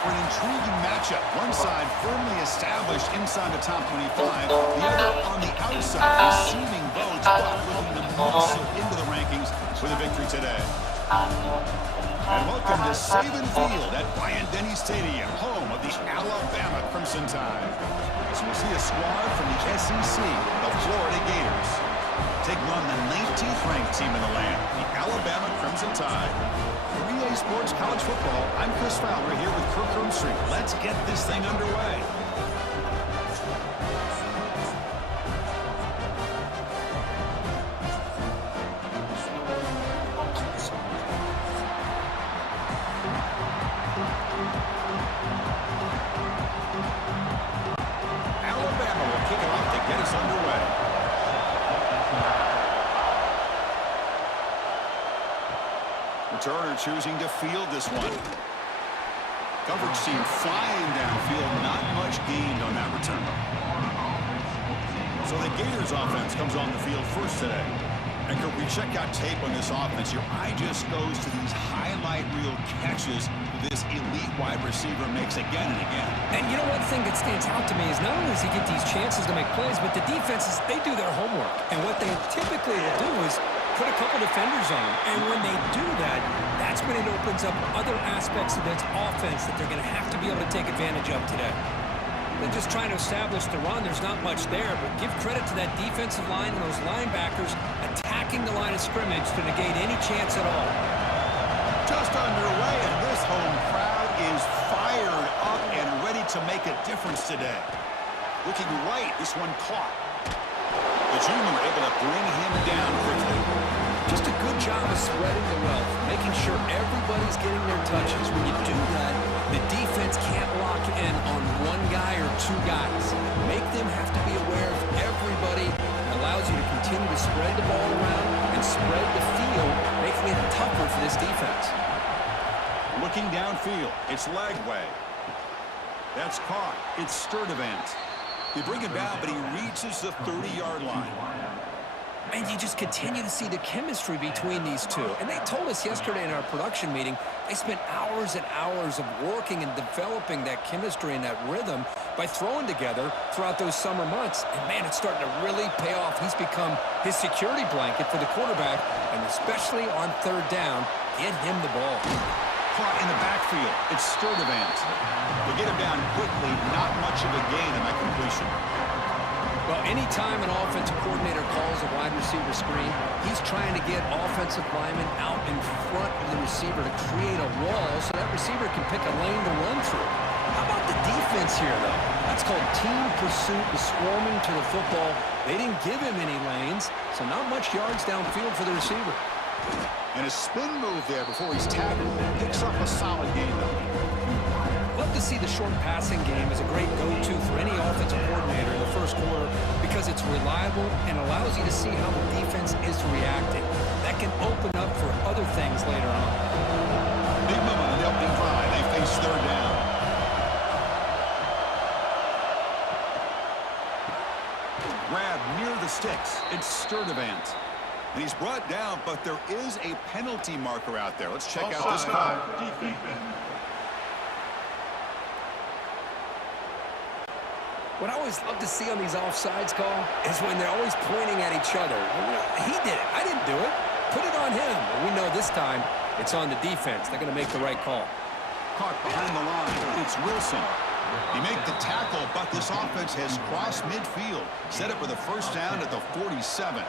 for an intriguing matchup. One side firmly established inside the top 25, the other on the outside, receiving votes, but looking to muscle into the rankings with a victory today. And welcome to Saban Field at Bryant-Denny Stadium, home of the Alabama Crimson Tide. So we'll see a squad from the SEC, the Florida Gators, taking on the 19th ranked team in the land, the Alabama Crimson Tide. 3A Sports College Football, I'm Chris Fowler here with Kirk Herbstreit. Let's get this thing underway. Alabama will kick it off to get us underway. Returner choosing to field this one. Coverage team flying downfield, not much gained on that return. So the Gators offense comes on the field first today. And Kirk, we check out tape on this offense. Your eye just goes to these highlight reel catches this elite wide receiver makes again and again. And you know, one thing that stands out to me is not only does he get these chances to make plays, but the defenses, they do their homework. And what they typically will do is put a couple defenders on him. And when they do that, that's when it opens up other aspects of this offense that they're going to have to be able to take advantage of today. They're just trying to establish the run. There's not much there, but give credit to that defensive line and those linebackers attacking the line of scrimmage to negate any chance at all. Just underway, and this home crowd is fired up and ready to make a difference today. Looking right, this one caught. The junior able to bring him down quickly. Just a good job of spreading the wealth, making sure everybody's getting their touches. When you do that, the defense can't lock in on one guy or two guys. Make them have to be aware of everybody. It allows you to continue to spread the ball around and spread the field, making it tougher for this defense. Looking downfield, it's Lagway. That's caught. It's Sturdivant. They bring him down, but he reaches the 30-yard line. And you just continue to see the chemistry between these two. And they told us yesterday in our production meeting, they spent hours and hours of working and developing that chemistry and that rhythm by throwing together throughout those summer months. And, man, it's starting to really pay off. He's become his security blanket for the quarterback, and especially on third down, get him the ball. Caught in the backfield. It's Sturdivant. They get him down quickly. Not much of a gain in that completion. Well, anytime an offensive coordinator calls a wide receiver screen, he's trying to get offensive linemen out in front of the receiver to create a wall so that receiver can pick a lane to run through. How about the defense here, though? That's called team pursuit and swarming to the football. They didn't give him any lanes, so not much yards downfield for the receiver. And a spin move there before he's tackled. Picks up a solid gain, though. Love to see the short passing game as a great go-to for any offensive coordinator in the first quarter because it's reliable and allows you to see how the defense is reacting. That can open up for other things later on. Big moment on the opening drive. They face third down. Grab near the sticks. It's Sturdivant. And he's brought down, but there is a penalty marker out there. Let's check out this call. What I always love to see on these offsides call is when they're always pointing at each other. He did it. I didn't do it. Put it on him. We know this time it's on the defense. They're going to make the right call. Caught behind the line. It's Wilson. He made the tackle, but this offense has crossed midfield. Set up for the first down at the 47.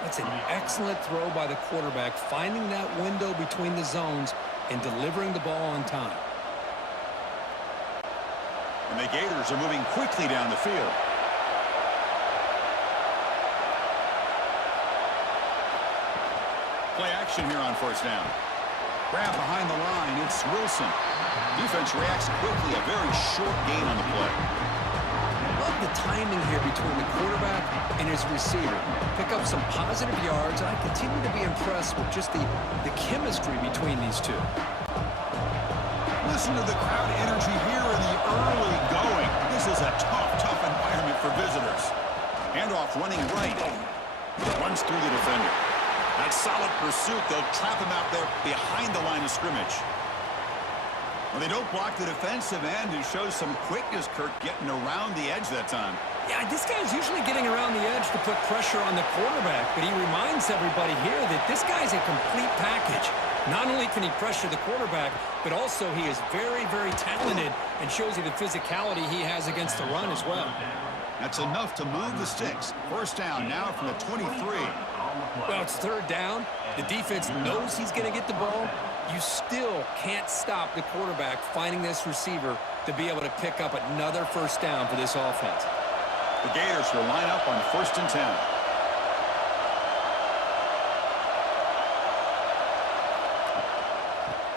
That's an excellent throw by the quarterback, finding that window between the zones and delivering the ball on time. And the Gators are moving quickly down the field. Play action here on first down. Grab behind the line. It's Wilson. Defense reacts quickly. A very short gain on the play. Love the timing here between the quarterback and his receiver. Pick up some positive yards, and I continue to be impressed with just the chemistry between these two. Listen to the crowd energy here in the early going. This is a tough environment for visitors. Handoff running right. Runs through the defender. That solid pursuit. They'll trap him out there behind the line of scrimmage. Well, they don't block the defensive end, who shows some quickness, Kirk, getting around the edge that time. Yeah, this guy's usually getting around the edge to put pressure on the quarterback, but he reminds everybody here that this guy's a complete package. Not only can he pressure the quarterback, but also he is very, very talented and shows you the physicality he has against the run as well. That's enough to move the sticks. First down now from the 23. Well, it's third down. The defense knows he's going to get the ball. You still can't stop the quarterback finding this receiver to be able to pick up another first down for this offense. The Gators will line up on 1st and 10.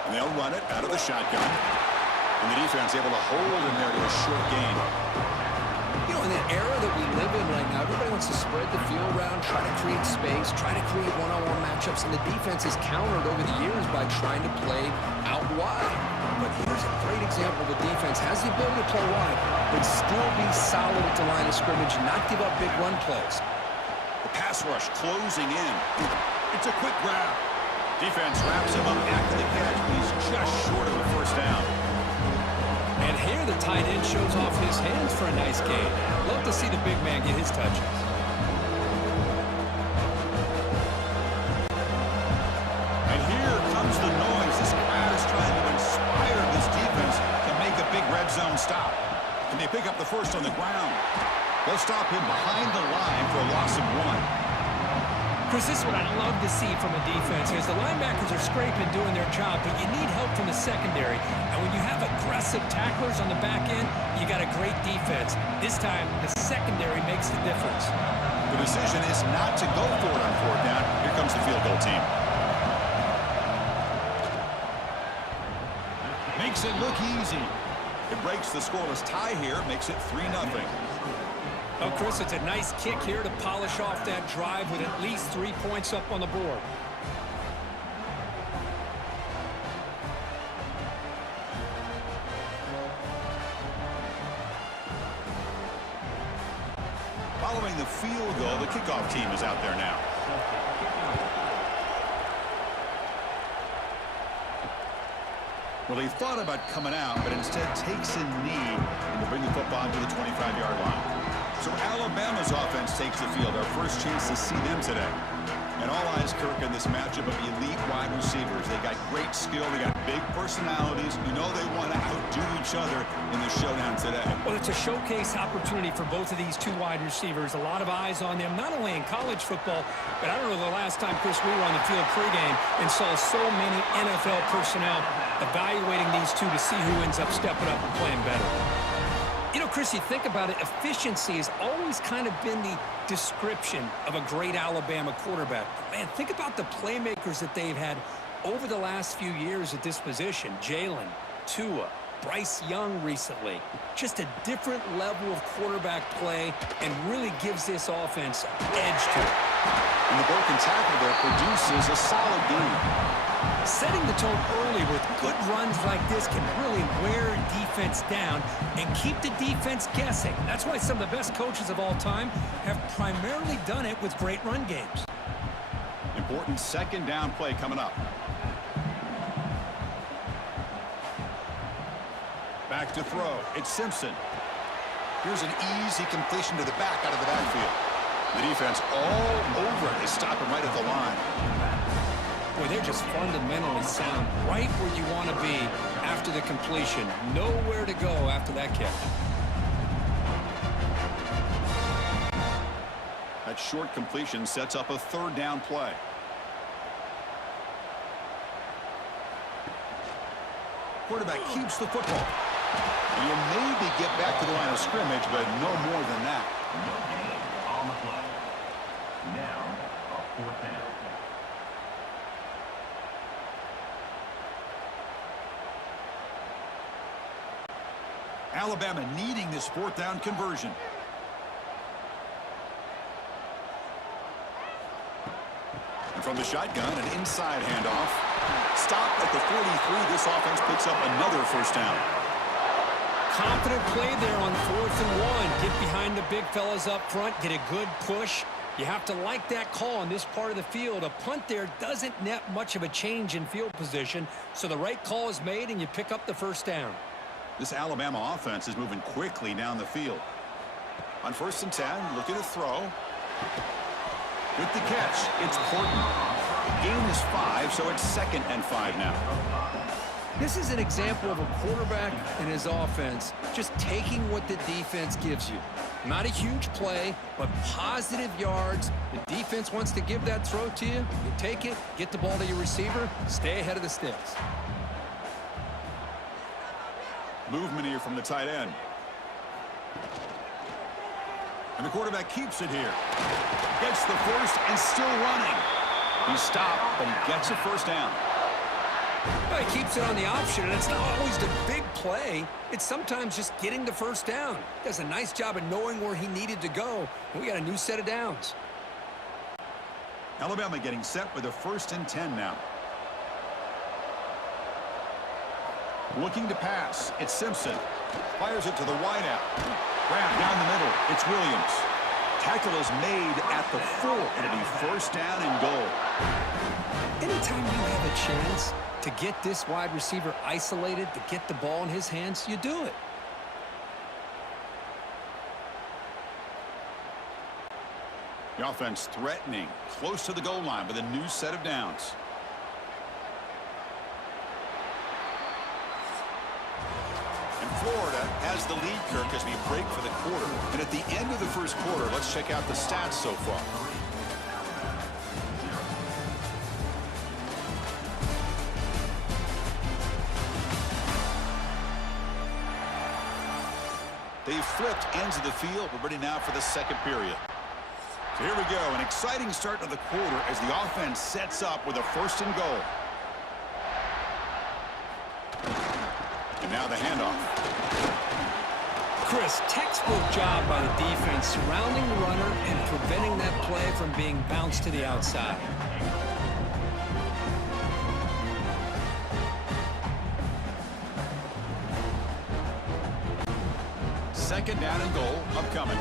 And they'll run it out of the shotgun. And the defense able to hold him there to a short gain. You know, in the era that we live in right now, everybody wants to spread the field around, try to create space, try to create one-on-one matchups, and the defense has countered over the years by trying to play out wide. But here's a great example. The defense has the ability to play wide, but still be solid at the line of scrimmage and not give up big run plays. The pass rush closing in. It's a quick grab. Defense wraps him up after the catch. He's just short of a first down. And here the tight end shows off his hands for a nice gain. Love to see the big man get his touches. And here comes the noise. This crowd is trying to inspire this defense to make a big red zone stop. And they pick up the first on the ground. They'll stop him behind the line for a loss of 1. Chris, this is what I love to see from a defense is the linebackers are scraping, doing their job, but you need help from the secondary. And when you have aggressive tacklers on the back end, you got a great defense. This time, the secondary makes the difference. The decision is not to go for it on 4th down. Here comes the field goal team. Makes it look easy. It breaks the scoreless tie here, makes it 3-0. Oh, Chris, it's a nice kick here to polish off that drive with at least 3 points up on the board. Following the field goal, the kickoff team is out there now. Well, he thought about coming out, but instead takes a knee and will bring the football to the 25-yard line. So Alabama's offense takes the field. Our first chance to see them today. And all eyes, Kirk, in this matchup of elite wide receivers. They got great skill. They got big personalities. You know they want to outdo each other in the showdown today. Well, it's a showcase opportunity for both of these two wide receivers. A lot of eyes on them, not only in college football, but I don't know the last time, Chris, we were on the field pregame and saw so many NFL personnel evaluating these two to see who ends up stepping up and playing better. You know, Chris, you think about it, efficiency has always kind of been the description of a great Alabama quarterback. Man, think about the playmakers that they've had over the last few years at this position. Jalen, Tua, Bryce Young recently. Just a different level of quarterback play and really gives this offense edge to it. And the broken tackle there produces a solid game. Setting the tone early with good runs like this can really wear a defense down and keep the defense guessing. That's why some of the best coaches of all time have primarily done it with great run games. Important second down play coming up. Back to throw. It's Simpson. Here's an easy completion to the back out of the backfield. The defense all over it. They stop him right at the line. Boy, they're just fundamentally sound, right where you want to be after the completion. Nowhere to go after that catch. That short completion sets up a third down play. Quarterback keeps the football. You'll maybe get back to the line of scrimmage, but no more than that. On the play. Now, a 4th down. Alabama needing this 4th down conversion. And from the shotgun, an inside handoff. Stop at the 43. This offense picks up another first down. Confident play there on 4th and 1. Get behind the big fellas up front, get a good push, You have to like that call in this part of the field. A punt there doesn't net much of a change in field position, so the right call is made and you pick up the first down. This Alabama offense is moving quickly down the field. On 1st and 10, looking to throw. With the catch, it's Horton. Gain is 5, so it's 2nd and 5 now. This is an example of a quarterback and his offense just taking what the defense gives you. Not a huge play, but positive yards. The defense wants to give that throw to you. You take it, get the ball to your receiver, stay ahead of the sticks. Movement here from the tight end. And the quarterback keeps it here. Gets the first and still running. He stopped, but he gets a first down. Well, he keeps it on the option, and it's not always the big play. It's sometimes just getting the first down. Does a nice job of knowing where he needed to go. And we got a new set of downs. Alabama getting set with a 1st and 10 now. Looking to pass. It's Simpson. Fires it to the wideout. Grab down the middle. It's Williams. Tackle is made at the 4. It'll be 1st down and goal. Anytime you have a chance to get this wide receiver isolated, to get the ball in his hands, you do it. The offense threatening, close to the goal line with a new set of downs. And Florida has the lead, Kirk, as we break for the quarter. And at the end of the first quarter, let's check out the stats so far. They've flipped ends of the field. We're ready now for the 2nd period. So here we go, an exciting start to the quarter as the offense sets up with a 1st and goal. And now the handoff. Chris, textbook job by the defense surrounding the runner and preventing that play from being bounced to the outside. Second down and goal upcoming.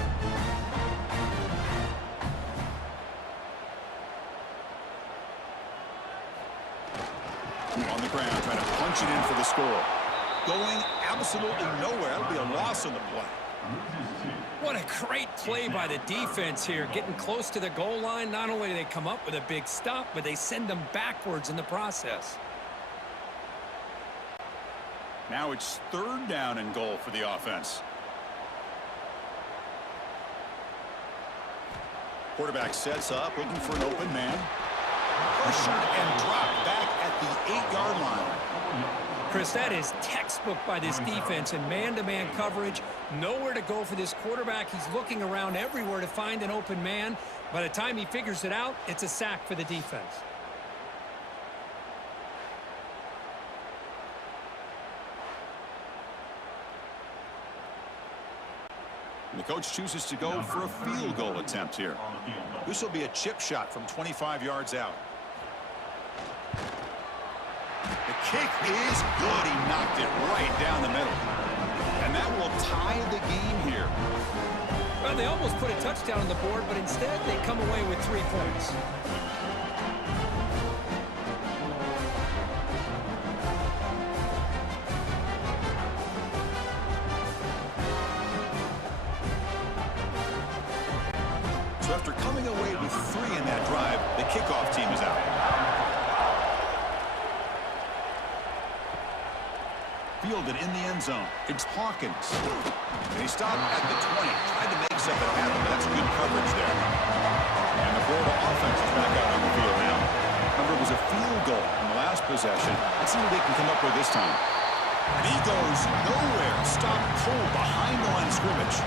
On the ground, trying to punch it in for the score. Going absolutely nowhere. It'll be a loss on the play. What a great play by the defense here. Getting close to the goal line, not only do they come up with a big stop, but they send them backwards in the process. Now it's 3rd down and goal for the offense. Quarterback sets up, looking for an open man. Pressured and dropped back at the 8-yard line. Chris, that is textbook by this defense in man-to-man coverage. Nowhere to go for this quarterback. He's looking around everywhere to find an open man. By the time he figures it out, it's a sack for the defense. And the coach chooses to go for a field goal attempt here. This will be a chip shot from 25 yards out. The kick is good. He knocked it right down the middle. And that will tie the game here. Well, they almost put a touchdown on the board, but instead they come away with 3 points. So after coming away with 3 in that drive, the kickoff team is out. Fielded in the end zone. It's Hawkins. And he stopped at the 20. Tried to make something happen, but that's good coverage there. And the Florida offense is back out on the field now. Remember, it was a field goal in the last possession. Let's see what they can come up with this time. And he goes nowhere. Stopped cold behind the line of scrimmage.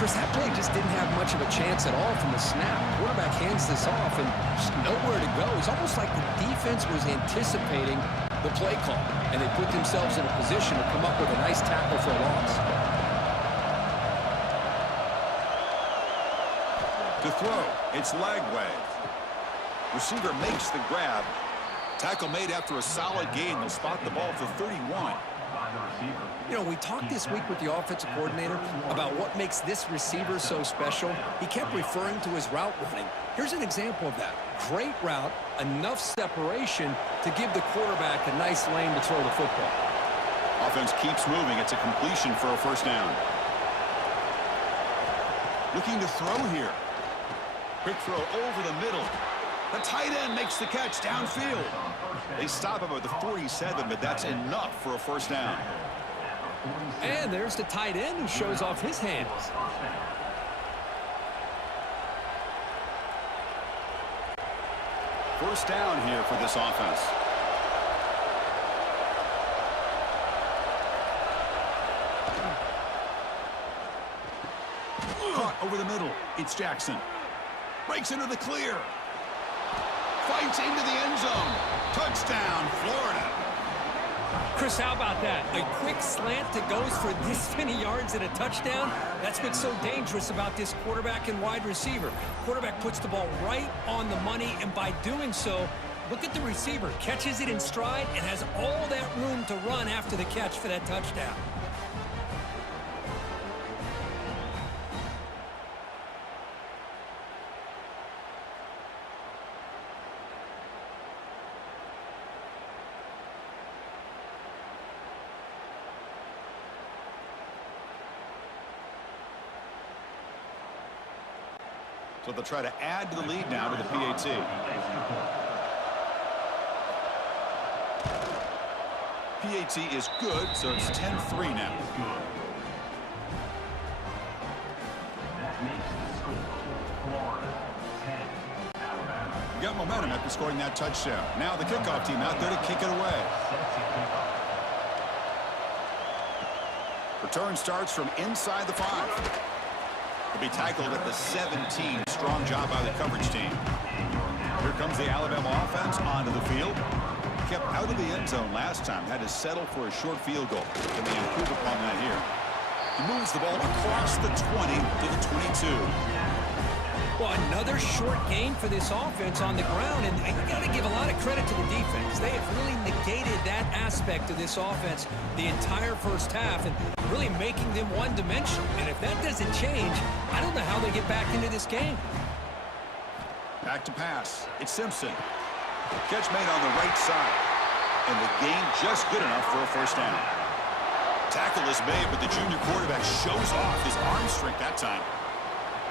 Chris, that play just didn't have much of a chance at all from the snap. Quarterback hands this off and just nowhere to go. It's almost like the defense was anticipating the play call, and they put themselves in a position to come up with a nice tackle for a loss. To throw, it's Lagway. Receiver makes the grab. Tackle made after a solid gain. They'll spot the ball for 31. by the receiver. You know, we talked this week with the offensive coordinator about what makes this receiver so special. He kept referring to his route running. Here's an example of that. Great route, enough separation to give the quarterback a nice lane to throw the football. Offense keeps moving. It's a completion for a first down. Looking to throw here. Quick throw over the middle. The tight end makes the catch downfield. They stop him at the 47, but that's enough for a first down. And there's the tight end who shows off his hands. First down here for this offense. Caught over the middle. It's Jackson. Breaks into the clear. Fights into the end zone. Touchdown, Florida. Chris, how about that? A quick slant that goes for this many yards and a touchdown? That's what's so dangerous about this quarterback and wide receiver. Quarterback puts the ball right on the money, and by doing so, look at the receiver. Catches it in stride and has all that room to run after the catch for that touchdown. So they'll try to add to the lead now to the PAT. PAT is good, so it's 10-3 now. That makes the score Florida 10, Alabama. You got momentum after scoring that touchdown. Now the kickoff team out there to kick it away. Return starts from inside the 5. He'll be tackled at the 17. Strong job by the coverage team. Here comes the Alabama offense onto the field. Kept out of the end zone last time. Had to settle for a short field goal. Can they improve upon that here? He moves the ball across the 20 to the 22. Well, another short game for this offense on the ground, and you got to give a lot of credit to the defense. They have really negated that aspect of this offense the entire first half and really making them one-dimensional. And if that doesn't change, I don't know how they get back into this game. Back to pass. It's Simpson. Catch made on the right side. And the gain just good enough for a first down. Tackle is made, but the junior quarterback shows off his arm strength that time.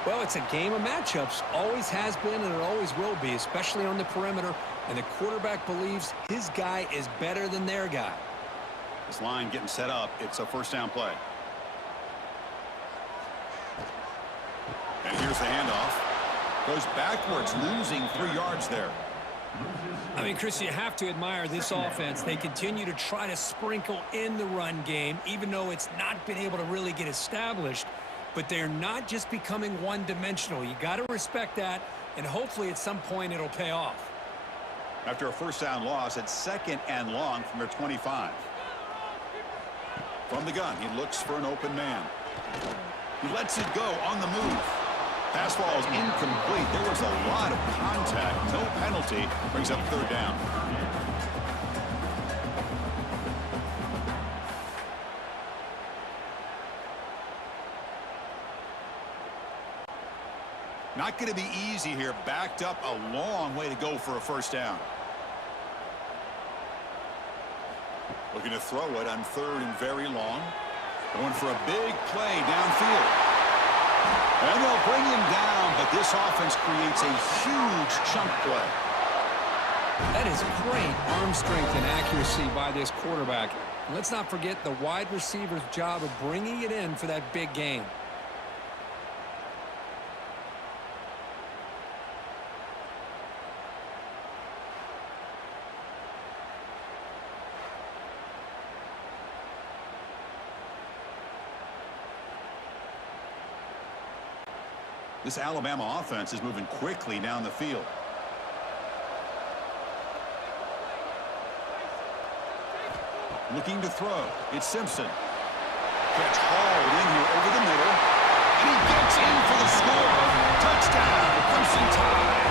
Well, it's a game of matchups. Always has been and it always will be, especially on the perimeter. And the quarterback believes his guy is better than their guy. This line getting set up. It's a first down play. And here's the handoff. Goes backwards, losing 3 yards there. I mean, Chris, you have to admire this offense. They continue to try to sprinkle in the run game, even though it's not been able to really get established. But they're not just becoming one-dimensional. You got to respect that, and hopefully at some point it'll pay off. After a first down loss, it's 2nd and long from their 25. From the gun, he looks for an open man. He lets it go on the move. Pass ball is incomplete. There was a lot of contact. No penalty. Brings up 3rd down. Not going to be easy here. Backed up a long way to go for a first down. Looking to throw it on 3rd and very long. Going for a big play downfield. And they'll bring him down, but this offense creates a huge chunk play. That is great arm strength and accuracy by this quarterback. And let's not forget the wide receiver's job of bringing it in for that big game. This Alabama offense is moving quickly down the field. Looking to throw. It's Simpson. Catch hauled in here over the middle. And he gets in for the score. Touchdown, Crimson Tide.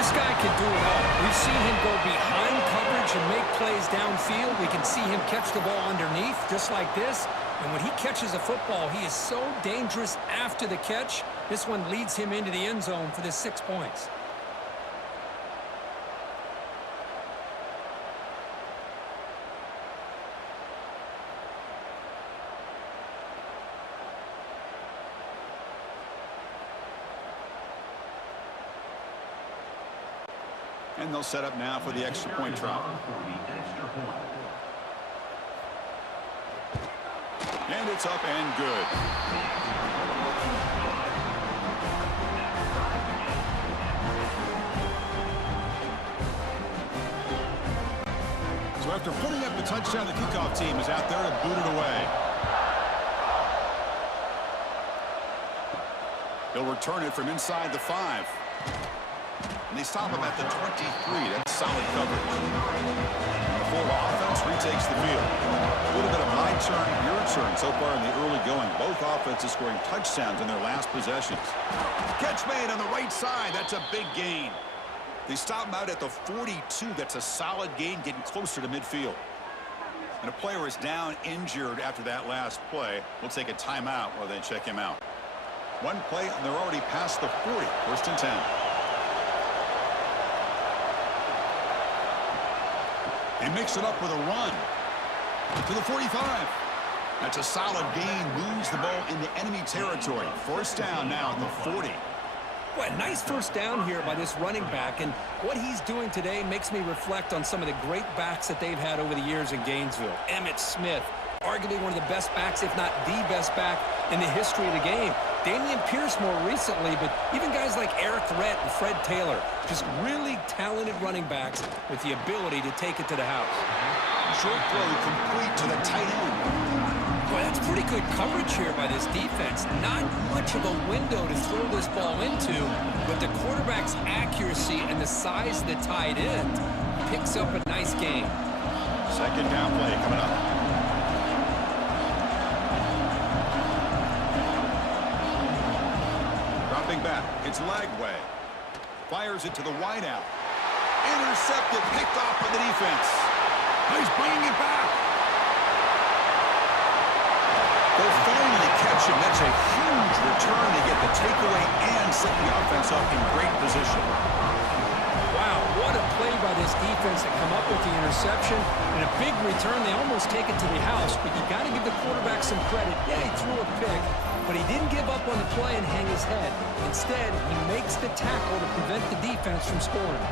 This guy can do it all. We've seen him go behind coverage watch him make plays downfield. We can see him catch the ball underneath, just like this. And when he catches a football, he is so dangerous after the catch. This one leads him into the end zone for the 6 points. And they'll set up now for the extra point try. And it's up and good. So after putting up the touchdown, the kickoff team is out there to boot it away. He'll return it from inside the 5. And they stop him at the 23. That's solid coverage. And the full offense retakes the field. A little bit of my turn, your turn so far in the early going. Both offenses scoring touchdowns in their last possessions. Catch made on the right side. That's a big gain. They stop him out at the 42. That's a solid gain, getting closer to midfield. And a player is down injured after that last play. We'll take a timeout while they check him out. One play, and they're already past the 40. First and 10. They mix it up with a run to the 45. That's a solid gain. Moves the ball into enemy territory. First down now at the 40. Well, nice first down here by this running back, and what he's doing today makes me reflect on some of the great backs that they've had over the years in Gainesville. Emmitt Smith, arguably one of the best backs, if not the best back in the history of the game. Damian Pierce more recently, but even guys like Eric Rhett and Fred Taylor, just really talented running backs with the ability to take it to the house. Short throw complete to the tight end. Boy, that's pretty good coverage here by this defense. Not much of a window to throw this ball into, but the quarterback's accuracy and the size of the tight end picks up a nice gain. Second down play coming up. Back. It's Lagway. Fires it to the wideout. Intercepted, picked off by the defense. He's bringing it back. They'll finally catch him. That's a huge return to get the takeaway and set the offense up in great position. Wow, what a play by this defense to come up with the interception. And a big return. They almost take it to the house, but you got to give the quarterback some credit. Yeah, he threw a pick, but he didn't give up on the play and hang his head. Instead, he makes the tackle to prevent the defense from scoring.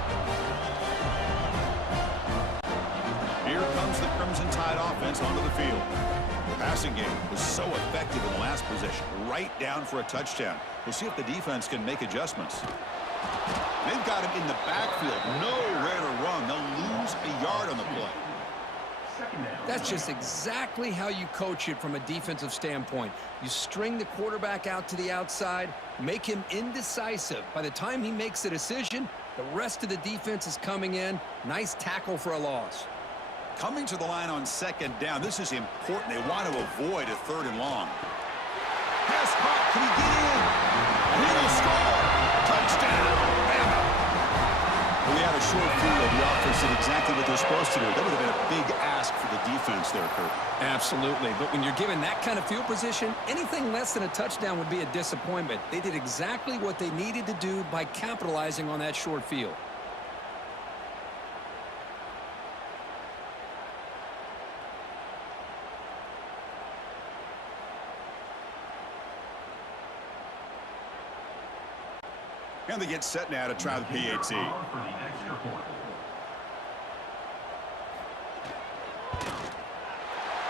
Here comes the Crimson Tide offense onto the field. The passing game was so effective in the last possession, right down for a touchdown. We'll see if the defense can make adjustments. They've got him in the backfield, nowhere to run. They'll lose a yard on the play. That's just exactly how you coach it from a defensive standpoint. You string the quarterback out to the outside, make him indecisive. By the time he makes a decision, the rest of the defense is coming in. Nice tackle for a loss. Coming to the line on second down. This is important. They want to avoid a third and long. Pass caught. Can he get in? And he'll score. Touchdown. Bama. Well, they had a short field. The offense did exactly what they're supposed to do. That would have been a big ask for the defense there, Kurt. Absolutely. But when you're given that kind of field position, anything less than a touchdown would be a disappointment. They did exactly what they needed to do by capitalizing on that short field. And they get set now to try the PAT.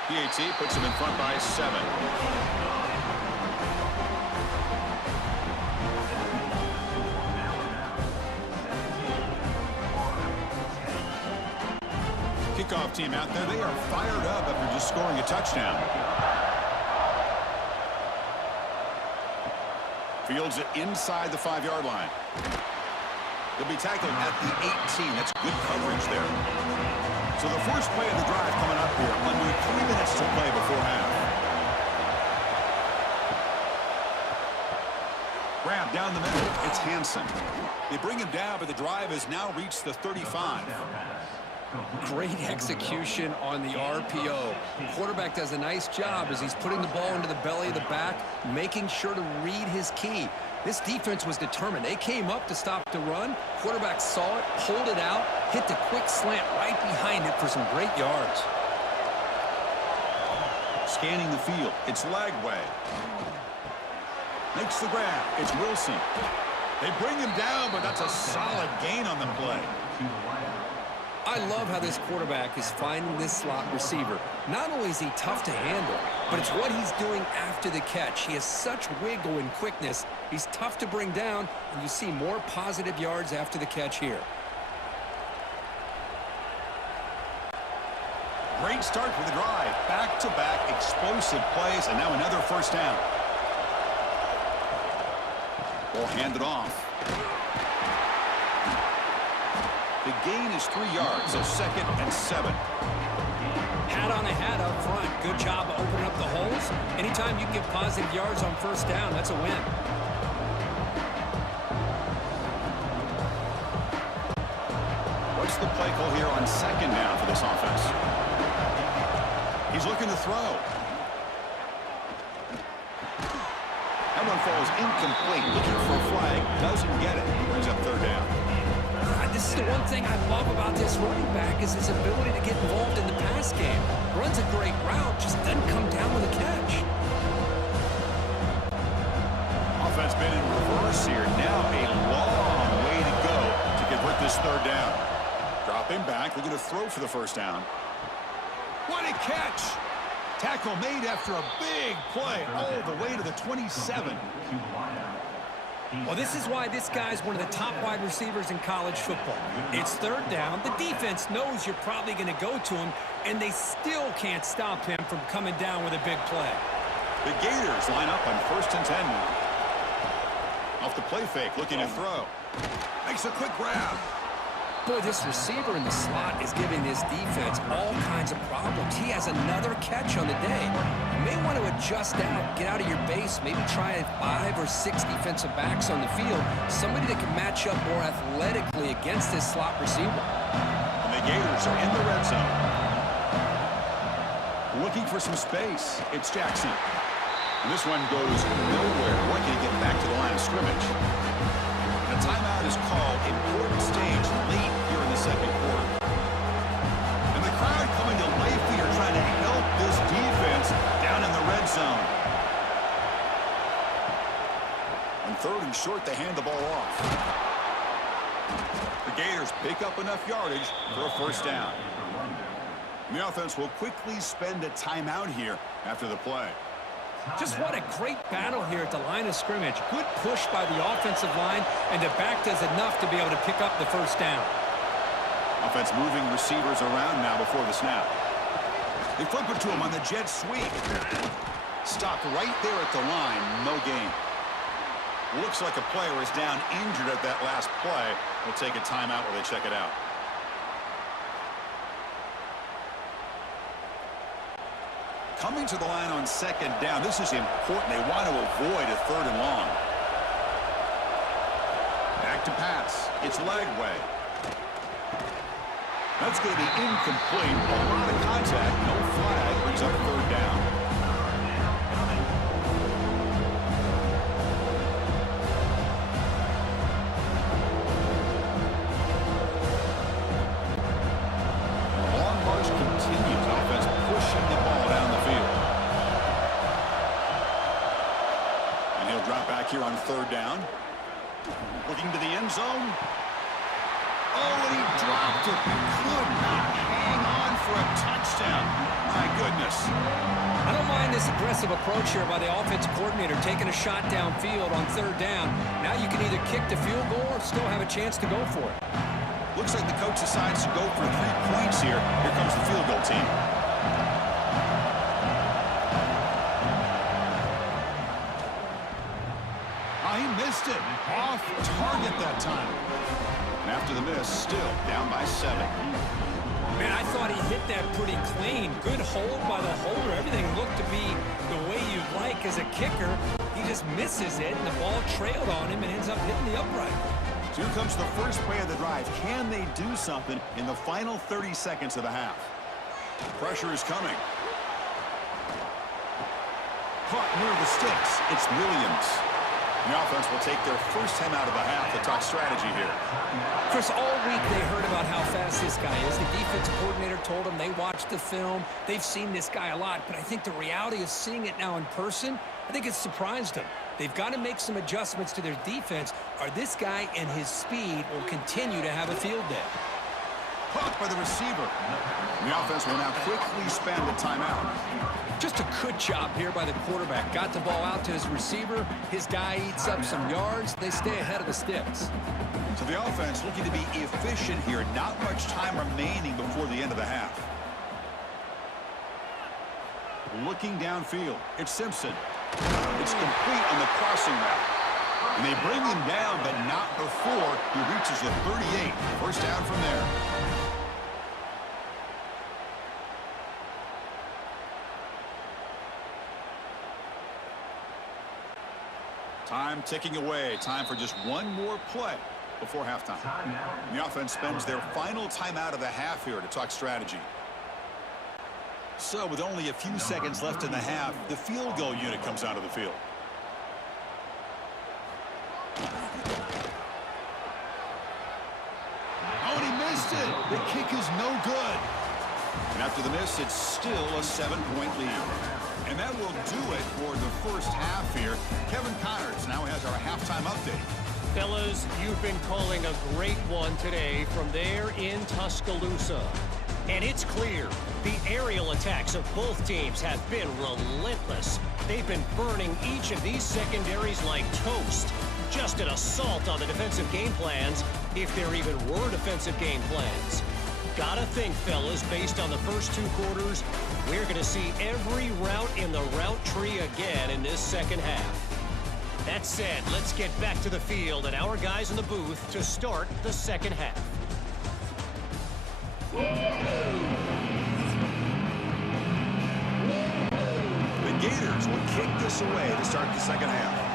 PAT puts them in front by 7. Kickoff team out there. They are fired up after just scoring a touchdown. Fields it inside the 5-yard line. They'll be tackled at the 18. That's good coverage there. So the first play of the drive coming up here. Under 3 minutes to play before half. Grab down the middle. It's Hansen. They bring him down, but the drive has now reached the 35. Great execution on the RPO. Quarterback does a nice job as he's putting the ball into the belly of the back, making sure to read his key. This defense was determined. They came up to stop the run. Quarterback saw it, pulled it out, hit the quick slant right behind it for some great yards. Scanning the field. It's Lagway. Makes the grab. It's Wilson. They bring him down, but that's a solid gain on the play. I love how this quarterback is finding this slot receiver. Not only is he tough to handle, but it's what he's doing after the catch. He has such wiggle and quickness. He's tough to bring down, and you see more positive yards after the catch here. Great start for the drive. Back-to-back explosive plays, and now another first down. Ball handed off. The gain is 3 yards, so 2nd and 7. Hat on a hat up front. Good job of opening up the holes. Anytime you can get positive yards on first down, that's a win. What's the play call here on 2nd down for this offense? He's looking to throw. That one falls incomplete. Looking for a flag. Doesn't get it. Brings up 3rd down. This is the one thing I love about this running back is his ability to get involved in the pass game. Runs a great route, just doesn't come down with a catch. Offense been in reverse here. Now a long way to go to convert this 3rd down. Dropping back, looking to throw for the first down. What a catch! Tackle made after a big play all the way to the 27. Well, this is why this guy's one of the top wide receivers in college football. It's 3rd down. The defense knows you're probably going to go to him, and they still can't stop him from coming down with a big play. The Gators line up on 1st and 10 now. Off the play fake, looking to throw. Makes a quick grab. Boy, this receiver in the slot is giving this defense all kinds of problems. He has another catch on the day. You may want to adjust out, get out of your base, maybe try 5 or 6 defensive backs on the field, somebody that can match up more athletically against this slot receiver. And the Gators are in the red zone. Looking for some space. It's Jackson. And this one goes nowhere. Working to get back to the line of scrimmage. And a timeout is called. Important stage late here in the 2nd quarter. And the crowd coming to life here, trying to help this defense down in the red zone. On 3rd and short, they hand the ball off. The Gators pick up enough yardage for a first down. And the offense will quickly spend a timeout here after the play. Just what a great battle here at the line of scrimmage. Good push by the offensive line, and the back does enough to be able to pick up the first down. Offense moving receivers around now before the snap. They flip it to him on the jet sweep. Stopped right there at the line. No gain. Looks like a player is down injured at that last play. We'll take a timeout while they check it out. Coming to the line on 2nd down. This is important. They want to avoid a 3rd and long. Back to pass. It's Lagway. That's going to be incomplete. A lot of contact. No flag. Brings up 3rd down. The long march continues. Offense pushing the ball down the field. And he'll drop back here on 3rd down. Looking to the end zone. Oh, and he dropped it. Could not hang on for a touchdown. My goodness. I don't mind this aggressive approach here by the offensive coordinator, taking a shot downfield on 3rd down. Now you can either kick the field goal or still have a chance to go for it. Looks like the coach decides to go for 3 points here. Here comes the field goal team. He missed it. Off target that time. And after the miss, still down by 7. Man, I thought he hit that pretty clean. Good hold by the holder. Everything looked to be the way you'd like as a kicker. He just misses it, and the ball trailed on him and ends up hitting the upright. So here comes the first play of the drive. Can they do something in the final 30 seconds of the half? Pressure is coming. Caught near the sticks. It's Williams. The offense will take their first time out of the half to talk strategy here. Chris, all week they heard about how fast this guy is. The defensive coordinator told them they watched the film. They've seen this guy a lot, but I think the reality of seeing it now in person, I think it's surprised them. They've got to make some adjustments to their defense, or this guy and his speed will continue to have a field day. Caught by the receiver. The offense will now quickly spend a timeout. Just a good job here by the quarterback. Got the ball out to his receiver. His guy eats up some yards. They stay ahead of the sticks. So the offense looking to be efficient here. Not much time remaining before the end of the half. Looking downfield. It's Simpson. It's complete on the crossing route. And they bring him down, but not before he reaches the 38. First down from there. Time ticking away. Time for just one more play before halftime. And the offense spends their final timeout of the half here to talk strategy. So with only a few seconds left in the half, the field goal unit comes out of the field. Oh, and he missed it. The kick is no good. And after the miss, it's still a 7-point lead. And that will do it for the first half here. Kevin Connors now has our halftime update. Fellas, you've been calling a great one today from there in Tuscaloosa. And it's clear, the aerial attacks of both teams have been relentless. They've been burning each of these secondaries like toast. Just an assault on the defensive game plans, if there even were defensive game plans. Gotta think, fellas, based on the first two quarters, we're gonna see every route in the route tree again in this second half. That said, let's get back to the field and our guys in the booth to start the second half. The Gators will kick this away to start the second half.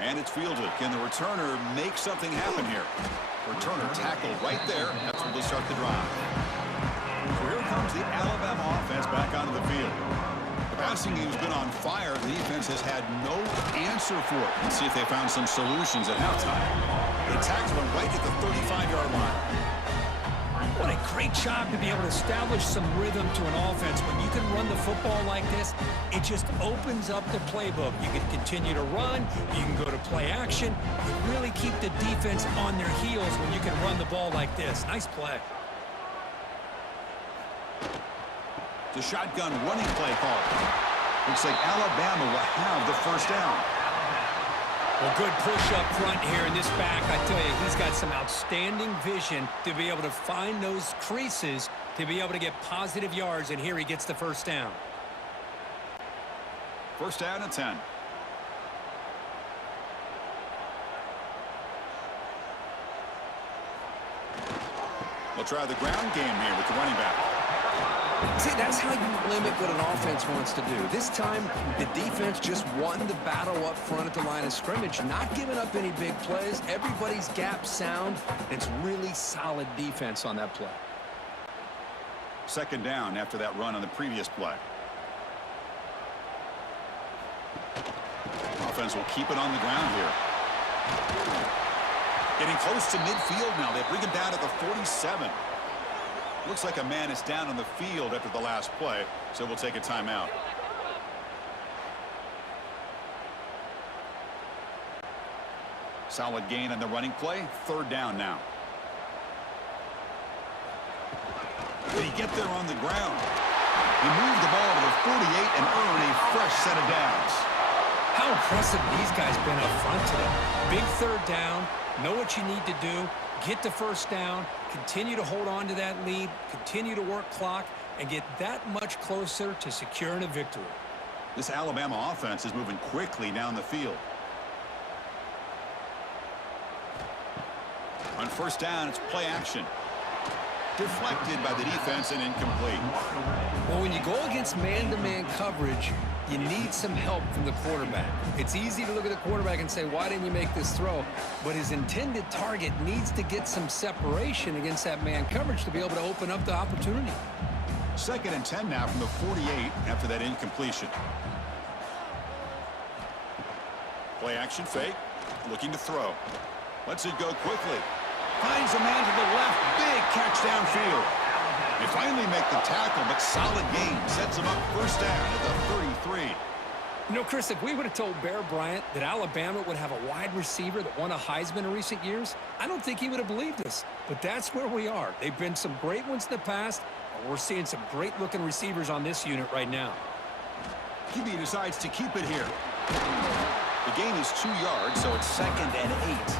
And it's fielded. Can the returner make something happen here? Returner tackled right there. That's when they start the drive. So here comes the Alabama offense back onto the field. The passing game's been on fire. The defense has had no answer for it. Let's see if they found some solutions at halftime. The tackle went right at the 35-yard line. What a great job to be able to establish some rhythm to an offense. When you can run the football like this, it just opens up the playbook. You can continue to run. You can go to play action. You really keep the defense on their heels when you can run the ball like this. Nice play. The shotgun running play call. Looks like Alabama will have the first down. Well, good push up front here in this back. I tell you, he's got some outstanding vision to be able to find those creases, to be able to get positive yards, and here he gets the first down. First down and 10. They'll try the ground game here with the running back. See, that's how you limit what an offense wants to do. This time, the defense just won the battle up front at the line of scrimmage, not giving up any big plays. Everybody's gap sound. It's really solid defense on that play. Second down after that run on the previous play. Offense will keep it on the ground here. Getting close to midfield now. They bring him down to the 47. Looks like a man is down on the field after the last play, so we'll take a timeout. Solid gain on the running play. Third down now. Did he get there on the ground? He moved the ball to the 48 and earned a fresh set of downs. How impressive these guys been up front today. Big third down. Know what you need to do. Get the first down. Continue to hold on to that lead. Continue to work clock and get that much closer to securing a victory. This Alabama offense is moving quickly down the field. On first down, it's play action. Deflected by the defense and incomplete. Well, when you go against man-to-man coverage, you need some help from the quarterback. It's easy to look at the quarterback and say, why didn't you make this throw? But his intended target needs to get some separation against that man coverage to be able to open up the opportunity. 2nd and 10 now from the 48 after that incompletion. Play action fake, looking to throw. Lets it go quickly. Finds a man to the left, big catch downfield. They finally make the tackle, but solid gain. Sets him up first down at the 33. You know, Chris, if we would have told Bear Bryant that Alabama would have a wide receiver that won a Heisman in recent years, I don't think he would have believed us. But that's where we are. They've been some great ones in the past, and we're seeing some great-looking receivers on this unit right now. QB decides to keep it here. The gain is 2 yards, so it's 2nd and 8.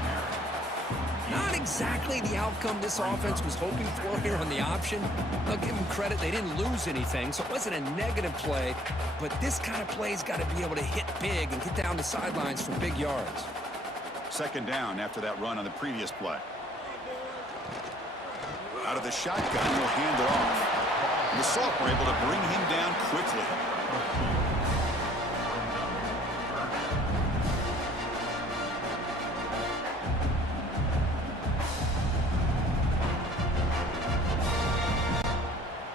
Not exactly the outcome this offense was hoping for here on the option. I'll give them credit. They didn't lose anything, so it wasn't a negative play. But this kind of play's got to be able to hit big and get down the sidelines for big yards. 2nd down after that run on the previous play. Out of the shotgun, he'll hand it off. And the Salt were able to bring him down quickly.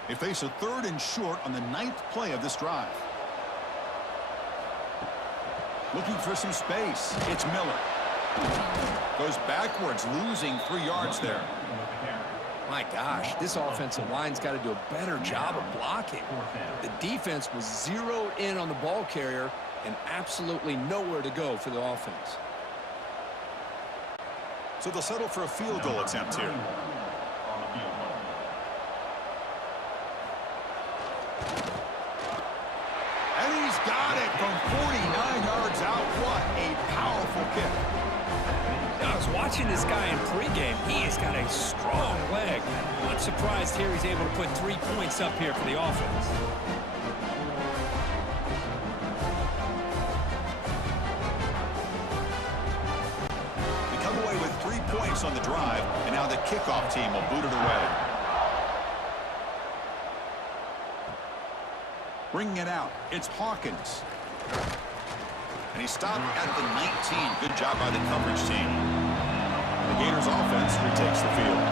They face a 3rd and short on the 9th play of this drive. Looking for some space. It's Miller. Goes backwards, losing 3 yards there. My gosh, this offensive line's got to do a better job of blocking. The defense was zeroed in on the ball carrier and absolutely nowhere to go for the offense. So they'll settle for a field goal attempt here. And he's got it from 49 yards out. What a powerful kick. I was watching this guy in pregame. He has got a strong leg. Not surprised here he's able to put 3 points up here for the offense. They come away with 3 points on the drive, and now the kickoff team will boot it away. Bringing it out, it's Hawkins. And he stopped at the 19. Good job by the coverage team. The Gators offense retakes the field.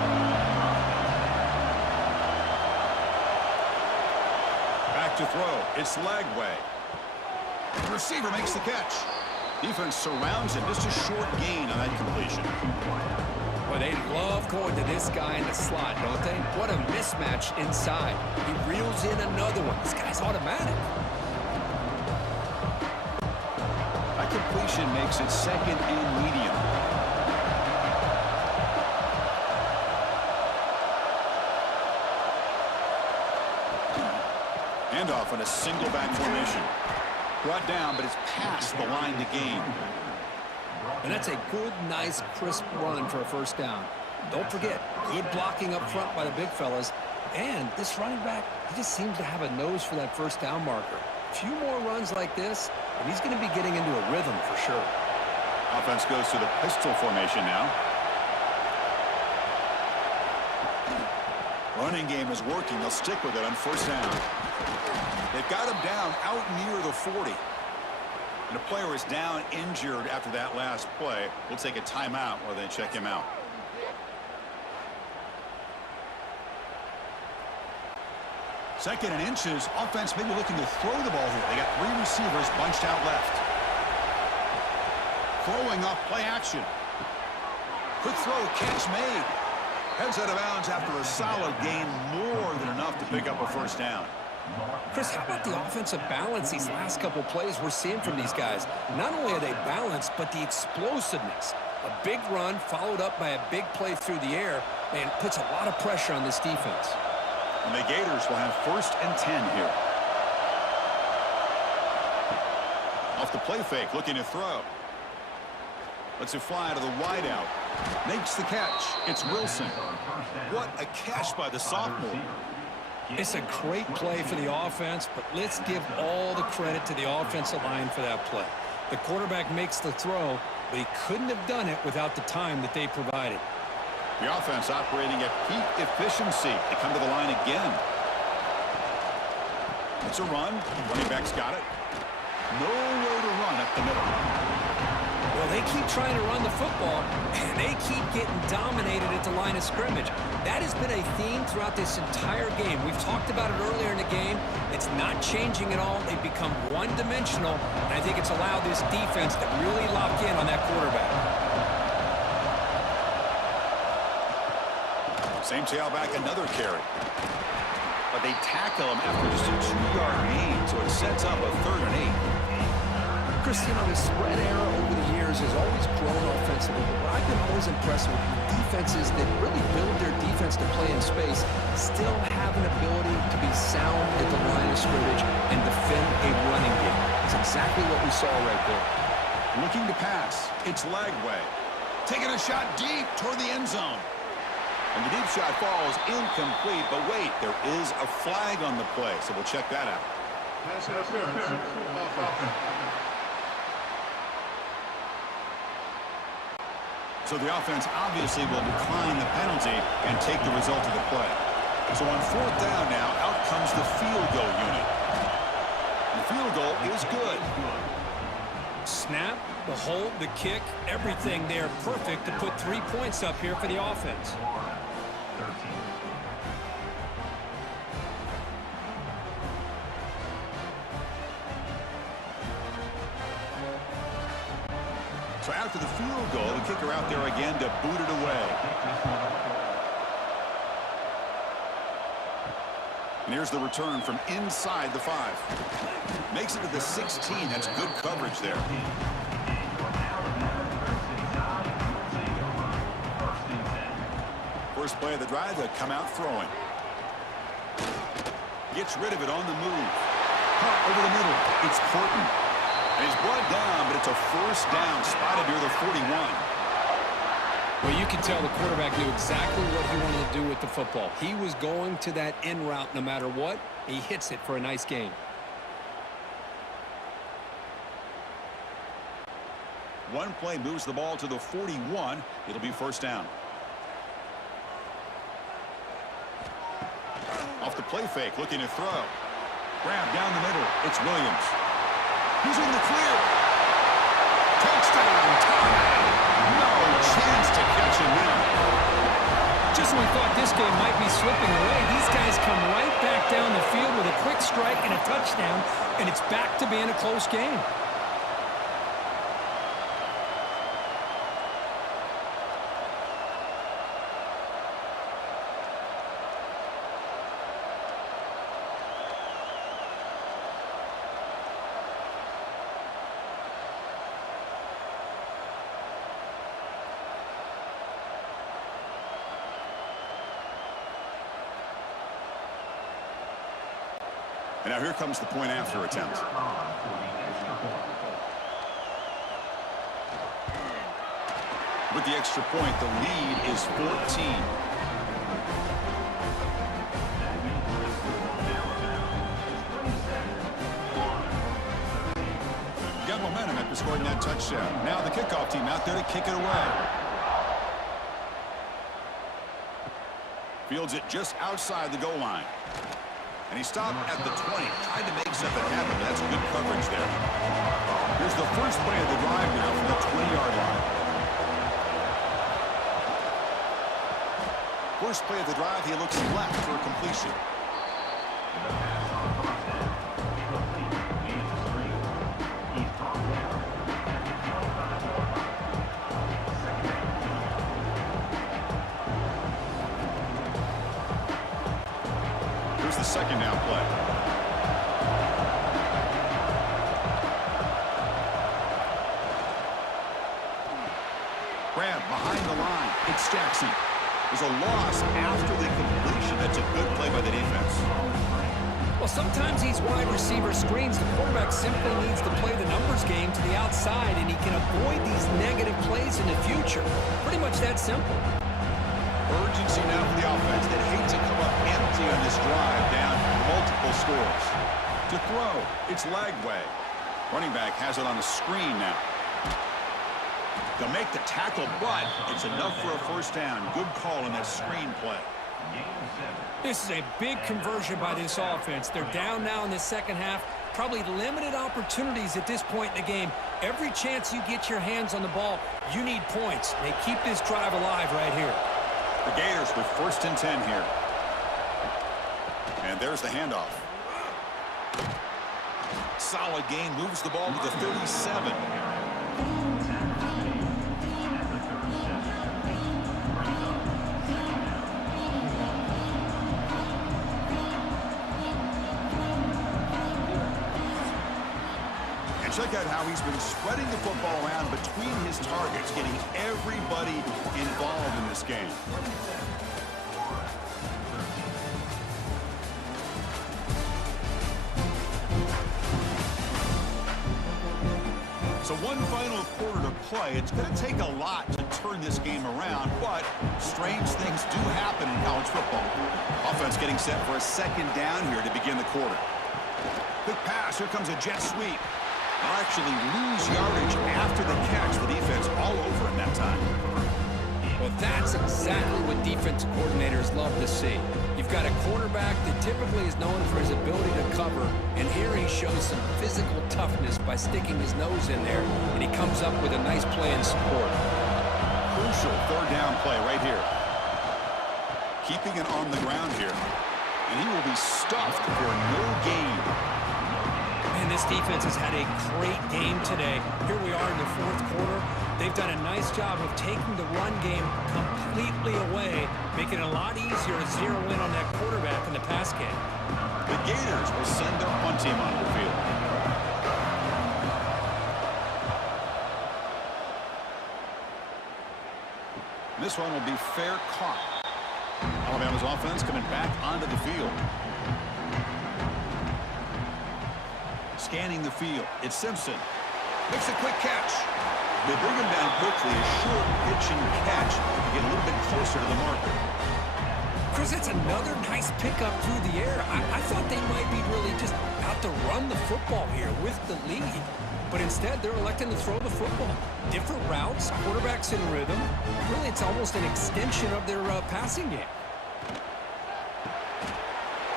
Back to throw. It's Lagway. The receiver makes the catch. Defense surrounds him. Just a short gain on that completion. Boy, they love going to this guy in the slot, don't they? What a mismatch inside. He reels in another one. This guy's automatic. That completion makes it 2nd and medium. Handoff on a single back formation. Brought down, but it's past the line to gain. And that's a good, nice, crisp run for a first down. Don't forget, good blocking up front by the big fellas. And this running back, he just seems to have a nose for that first down marker. A few more runs like this, and he's going to be getting into a rhythm for sure. Offense goes to the pistol formation now. Running game is working. They'll stick with it on first down. They've got him down out near the 40. And a player is down injured after that last play. We'll take a timeout while they check him out. Second and inches. Offense maybe looking to throw the ball here. They got 3 receivers bunched out left. Throwing off play action. Quick throw, catch made. Heads out of bounds after a solid gain, more than enough to pick up a first down. Chris, how about the offensive balance these last couple plays we're seeing from these guys? Not only are they balanced, but the explosiveness. A big run followed up by a big play through the air, and puts a lot of pressure on this defense. And the Gators will have 1st and 10 here. Off the play fake, looking to throw. Lets it fly to the wideout. Makes the catch. It's Wilson. What a catch by the sophomore. It's a great play for the offense, but let's give all the credit to the offensive line for that play. The quarterback makes the throw, but he couldn't have done it without the time that they provided. The offense operating at peak efficiency. They come to the line again. It's a run. Running back's got it. Nowhere to run up the middle. Well, they keep trying to run the football, and they keep getting dominated at the line of scrimmage. That has been a theme throughout this entire game. We've talked about it earlier in the game. It's not changing at all. They've become one-dimensional, and I think it's allowed this defense to really lock in on that quarterback. Same tailback, another carry. But they tackle him after just a 2-yard gain, so it sets up a 3rd and 8. Chris, you know, the spread era over the years has always grown offensively, but what I've been always impressed with defenses that really build their defense to play in space still have an ability to be sound at the line of scrimmage and defend a running game. That's exactly what we saw right there. Looking to pass. It's Lagway. Taking a shot deep toward the end zone. And the deep shot falls incomplete, but wait, there is a flag on the play, so we'll check that out. So the offense obviously will decline the penalty and take the result of the play. So on 4th down now, out comes the field goal unit. The field goal is good. Snap, the hold, the kick, everything there perfect to put 3 points up here for the offense. 13. So after the field goal, the kicker out there again to boot it away. And here's the return from inside the 5. Makes it to the 16. That's good coverage there. First play of the drive, they come out throwing. Gets rid of it on the move. Caught over the middle. It's Horton. And he's brought down, but it's a 1st down, spotted near the 41. Well, you can tell the quarterback knew exactly what he wanted to do with the football. He was going to that end route no matter what. He hits it for a nice gain. One play moves the ball to the 41. It'll be 1st down. Off the play fake, looking to throw. Grab down the middle. It's Williams. He's in the clear. Touchdown, Tom. No chance to catch him now. Just when we thought this game might be slipping away, these guys come right back down the field with a quick strike and a touchdown, and it's back to being a close game. And now here comes the point after attempt. With the extra point, the lead is 14. Got momentum after scoring that touchdown. Now the kickoff team out there to kick it away. Fields it just outside the goal line. And he stopped at the 20, tried to make something happen, but that's good coverage there. Here's the first play of the drive now from the 20-yard line. First play of the drive, he looks left for a completion. Here's the 2nd down play. Grab behind the line. It's Jackson. There's a loss after the completion. That's a good play by the defense. Well, sometimes these wide receiver screens, the quarterback simply needs to play the numbers game to the outside, and he can avoid these negative plays in the future. Pretty much that simple. Urgency now for the offense that hate to come up empty on this drive, down multiple scores. To throw, it's Lagway. Running back has it on the screen now. They'll make the tackle, but it's enough for a first down. Good call in that screen play. This is a big conversion by this offense. They're down now in the second half. Probably limited opportunities at this point in the game. Every chance you get your hands on the ball, you need points. They keep this drive alive right here. The Gators with 1st and 10 here. And there's the handoff. Solid gain, moves the ball to the 37. Check out how he's been spreading the football around between his targets, getting everybody involved in this game. So one final quarter to play. It's going to take a lot to turn this game around, but strange things do happen in college football. Offense getting set for a 2nd down here to begin the quarter. Quick pass. Here comes a jet sweep. They'll actually lose yardage after the catch. The defense all over him that time. Well, that's exactly what defensive coordinators love to see. You've got a quarterback that typically is known for his ability to cover, and here he shows some physical toughness by sticking his nose in there, and he comes up with a nice play in support. Crucial 3rd down play right here. Keeping it on the ground here. And he will be stuffed for no gain. Man, this defense has had a great game today. Here we are in the 4th quarter. They've done a nice job of taking the run game completely away, making it a lot easier to zero in on that quarterback in the pass game. The Gators will send their punt team onto the field. This one will be fair caught. Alabama's offense coming back onto the field. Scanning the field. It's Simpson. Makes a quick catch. They bring him down quickly. A short pitch and catch to get a little bit closer to the marker. Chris, that's another nice pickup through the air. I thought they might be really just out to run the football here with the lead. But instead, they're electing to throw the football. Different routes, quarterbacks in rhythm. Really, it's almost an extension of their passing game.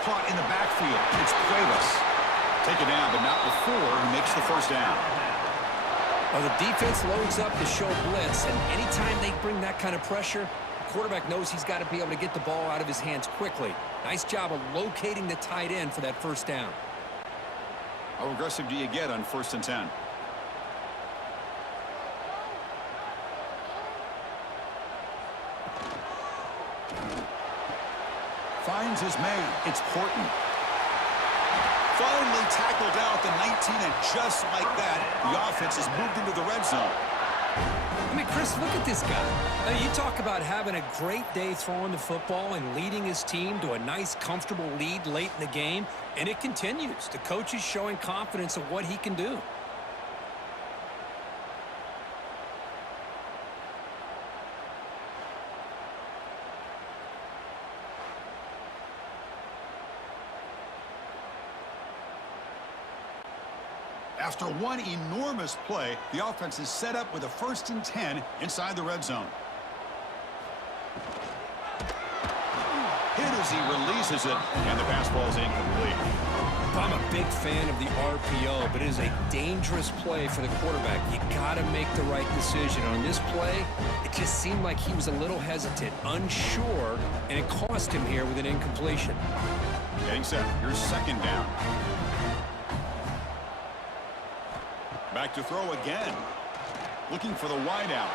Caught in the backfield. It's Cuevas. Taken down, but not before he makes the first down. Well, the defense loads up to show blitz, and anytime they bring that kind of pressure, the quarterback knows he's got to be able to get the ball out of his hands quickly. Nice job of locating the tight end for that first down. How aggressive do you get on 1st and 10? Finds his man. It's Horton. Finally tackled out the 19, and just like that, the offense has moved into the red zone. I mean, Chris, look at this guy. Now, you talk about having a great day throwing the football and leading his team to a nice, comfortable lead late in the game, and it continues. The coach is showing confidence of what he can do. After one enormous play, the offense is set up with a 1st and 10 inside the red zone. Hit as he releases it, and the pass ball is incomplete. I'm a big fan of the RPO, but it is a dangerous play for the quarterback. You got to make the right decision. On this play, it just seemed like he was a little hesitant, unsure, and it cost him here with an incompletion. Getting set. Here's 2nd down. Back to throw again. Looking for the wideout.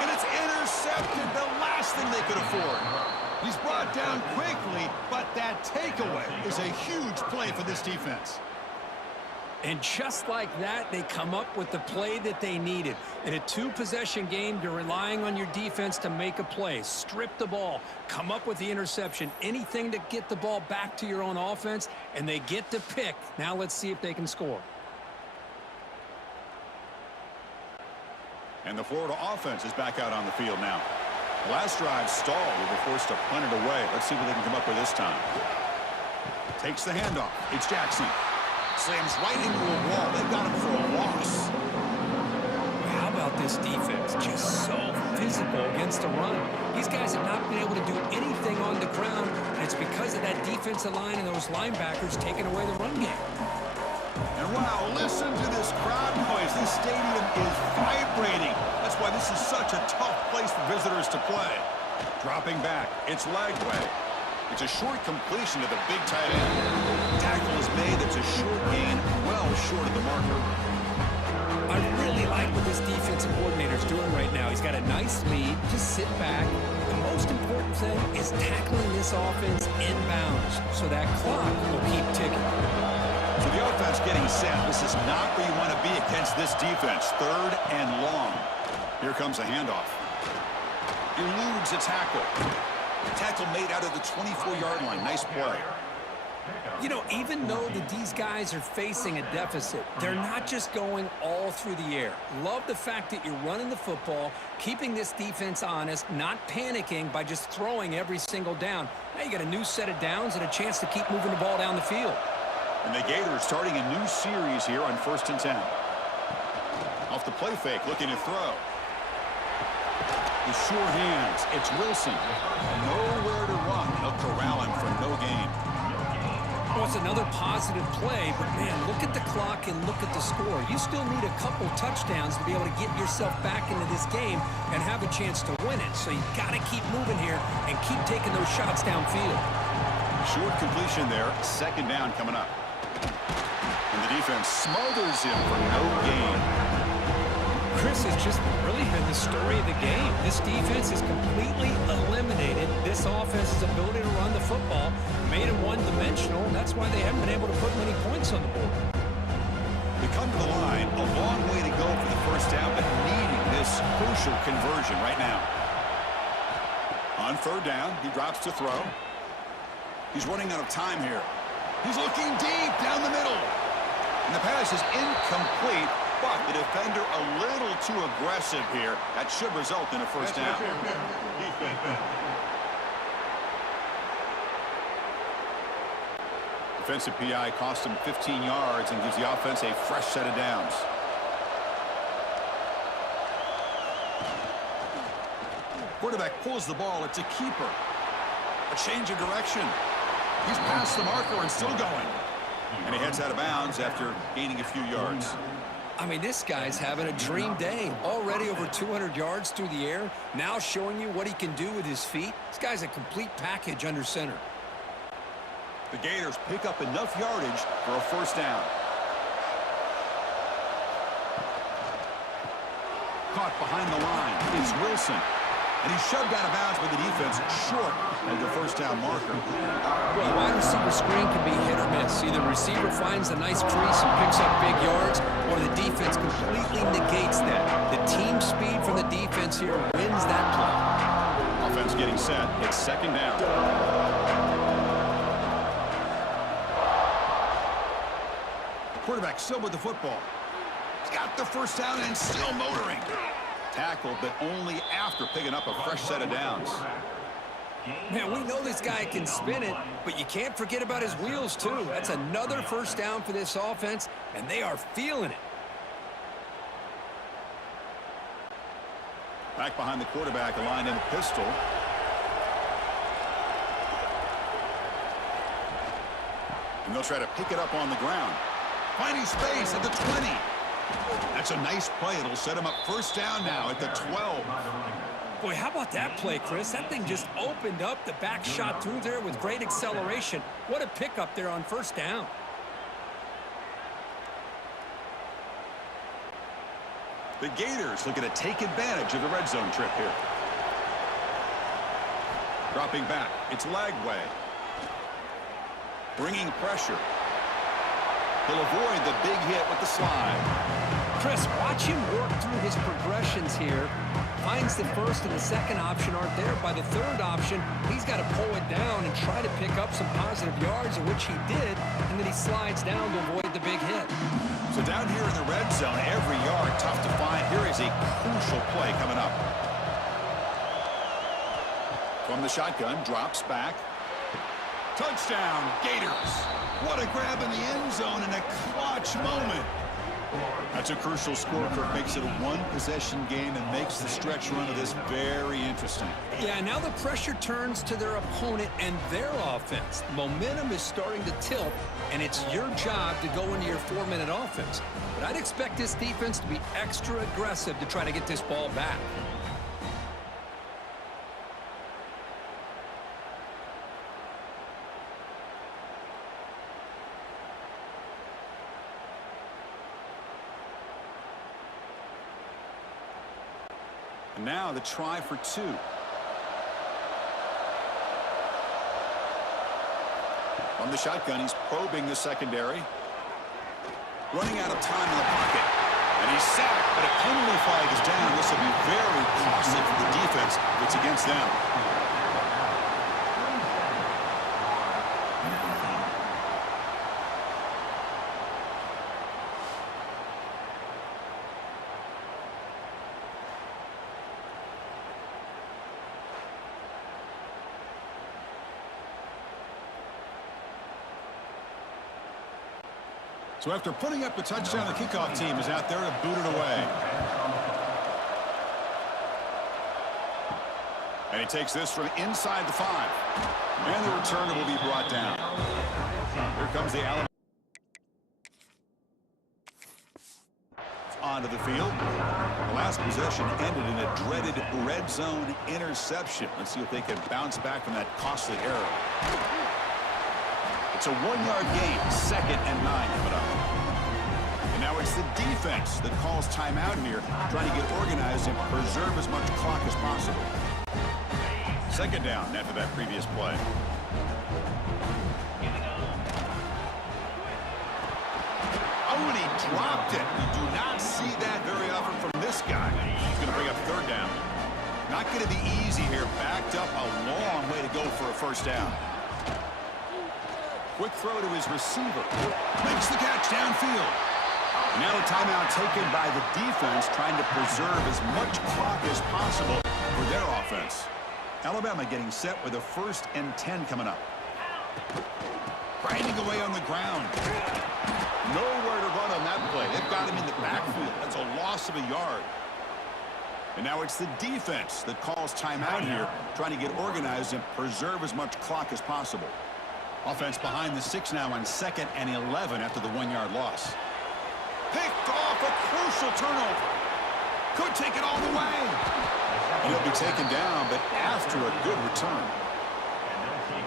And it's intercepted. The last thing they could afford. He's brought down quickly, but that takeaway is a huge play for this defense. And just like that, they come up with the play that they needed. In a 2-possession game, you're relying on your defense to make a play. Strip the ball. Come up with the interception. Anything to get the ball back to your own offense, and they get the pick. Now let's see if they can score. And the Florida offense is back out on the field now. The last drive stalled. They were forced to punt it away. Let's see what they can come up with this time. Takes the handoff. It's Jackson. Slams right into a wall. They've got him for a loss. How about this This defense just so physical against the run. These guys have not been able to do anything on the ground, and it's because of that defensive line and those linebackers taking away the run game. And wow, listen to this crowd noise. This stadium is vibrating. That's why this is such a tough place for visitors to play. Dropping back, it's Lagway. It's a short completion to the big tight end. Tackle is made. It's a short gain, well short of the marker. I really like what this defensive coordinator is doing right now. He's got a nice lead. Just sit back. The most important thing is tackling this offense inbounds so that clock will keep ticking. So the offense getting set. This is not where you want to be against this defense. 3rd and long. Here comes a handoff. Eludes a tackle. Tackle made out of the 24-yard line. Nice play. You know, even though these guys are facing a deficit, they're not just going all through the air. Love the fact that you're running the football, keeping this defense honest, not panicking by just throwing every single down. Now you got a new set of downs and a chance to keep moving the ball down the field. And the Gators starting a new series here on 1st and 10. Off the play fake, looking to throw. The sure hands. It's Wilson. Nowhere to run. They'll corral him for no gain. Oh, it's another positive play, but man, look at the clock and look at the score. You still need a couple touchdowns to be able to get yourself back into this game and have a chance to win it. So you got to keep moving here and keep taking those shots downfield. Short completion there. 2nd down coming up. And the defense smothers him for no gain. Chris has just really been the story of the game. This defense has completely eliminated this offense's ability to run the football, made it one-dimensional, and that's why they haven't been able to put many points on the board. They come to the line, a long way to go for the 1st down, but needing this crucial conversion right now. On 3rd down, he drops to throw. He's running out of time here. He's looking deep down the middle. And the pass is incomplete. But the defender a little too aggressive here. That should result in a 1st down. Defensive PI cost him 15 yards and gives the offense a fresh set of downs. Quarterback pulls the ball. It's a keeper. A change of direction. He's past the marker and still going. And he heads out of bounds after gaining a few yards. I mean, this guy's having a dream day. Already over 200 yards through the air. Now showing you what he can do with his feet. This guy's a complete package under center. The Gators pick up enough yardage for a 1st down. Caught behind the line is Wilson. And he's shoved out of bounds by the defense short of the 1st down marker. Well, a wide receiver screen can be hit or miss. Either the receiver finds a nice crease and picks up big yards, or the defense completely negates that. The team speed from the defense here wins that play. Offense getting set. It's 2nd down. The quarterback still with the football. He's got the 1st down and still motoring. Tackled, but only after picking up a fresh set of downs. Man, we know this guy can spin it, but you can't forget about his wheels, too. That's another 1st down for this offense, and they are feeling it. Back behind the quarterback, aligned in a pistol. And they'll try to pick it up on the ground. Finding space at the 20. That's a nice play. It'll set him up 1st down now at the 12. Boy, how about that play, Chris? That thing just opened up. The back shot through there with great acceleration. What a pickup there on 1st down. The Gators looking to take advantage of the red zone trip here. Dropping back, it's Lagway. Bringing pressure. He'll avoid the big hit with the slide. Chris, watch him work through his progressions here. Finds the 1st and the 2nd option aren't there. By the 3rd option, he's got to pull it down and try to pick up some positive yards, of which he did, and then he slides down to avoid the big hit. So down here in the red zone, every yard tough to find. Here is a crucial play coming up. From the shotgun, drops back. Touchdown, Gators. What a grab in the end zone in a clutch moment. That's a crucial score. Kirk makes it a one-possession game and makes the stretch run of this very interesting. Yeah, now the pressure turns to their opponent and their offense. Momentum is starting to tilt, and it's your job to go into your 4-minute offense. But I'd expect this defense to be extra aggressive to try to get this ball back. And now the try for 2. From the shotgun, he's probing the secondary. Running out of time in the pocket. And he's sacked, but a penalty flag is down. This will be very costly for the defense if it's against them. So after putting up the touchdown, the kickoff team is out there to boot it away. And he takes this from inside the 5. And the returner will be brought down. Here comes the Alabama onto the field. The last possession ended in a dreaded red zone interception. Let's see if they can bounce back from that costly error. It's a 1-yard gain, 2nd and 9 coming up. And now it's the defense that calls timeout here, trying to get organized and preserve as much clock as possible. 2nd down after that previous play. Oh, and he dropped it. You do not see that very often from this guy. He's going to bring up 3rd down. Not going to be easy here. Backed up a long way to go for a 1st down. Quick throw to his receiver. Makes the catch downfield. Now a timeout taken by the defense, trying to preserve as much clock as possible for their offense. Alabama getting set with a 1st and 10 coming up. Grinding away on the ground. Nowhere to run on that play. They've got him in the backfield. That's a loss of a yard. And now it's the defense that calls timeout here, trying to get organized and preserve as much clock as possible. Offense behind the 6 now on 2nd and 11 after the 1-yard loss. Picked off, a crucial turnover. Could take it all the way. And he'll be taken down, but after a good return.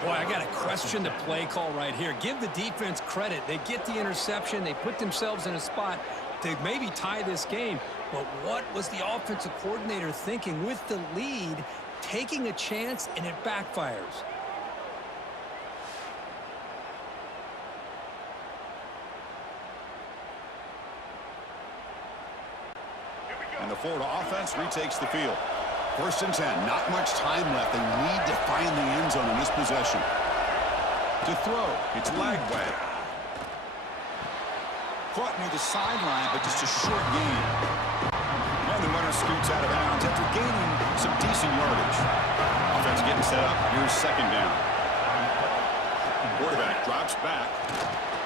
Boy, I got to question the play call right here. Give the defense credit. They get the interception. They put themselves in a spot to maybe tie this game. But what was the offensive coordinator thinking with the lead, taking a chance, and it backfires? And the Florida offense retakes the field. 1st and 10. Not much time left. They need to find the end zone in this possession. To throw, it's Lagway. Caught near the sideline, but just a short gain. And the runner scoots out of bounds after gaining some decent yardage. Offense getting set up. Here's 2nd down. Quarterback drops back.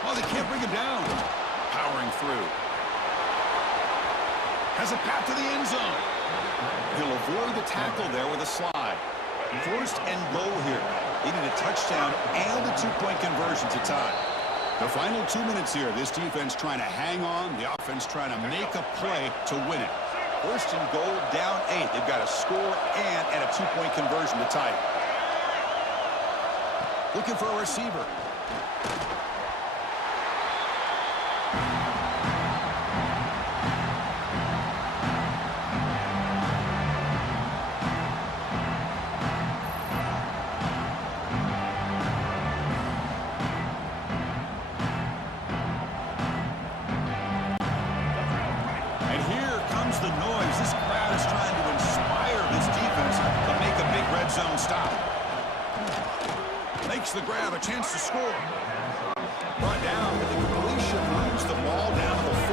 Oh, they can't bring him down. Powering through. Has a path to the end zone. He'll avoid the tackle there with a slide. 1st and goal here. They need a touchdown and a 2-point conversion to tie. The final 2 minutes here. This defense trying to hang on. The offense trying to make a play to win it. 1st and goal, down 8. They've got a score and a 2-point conversion to tie it. Looking for a receiver. The grab, a chance to score. Brought down, but the completion moves the ball down to the 4.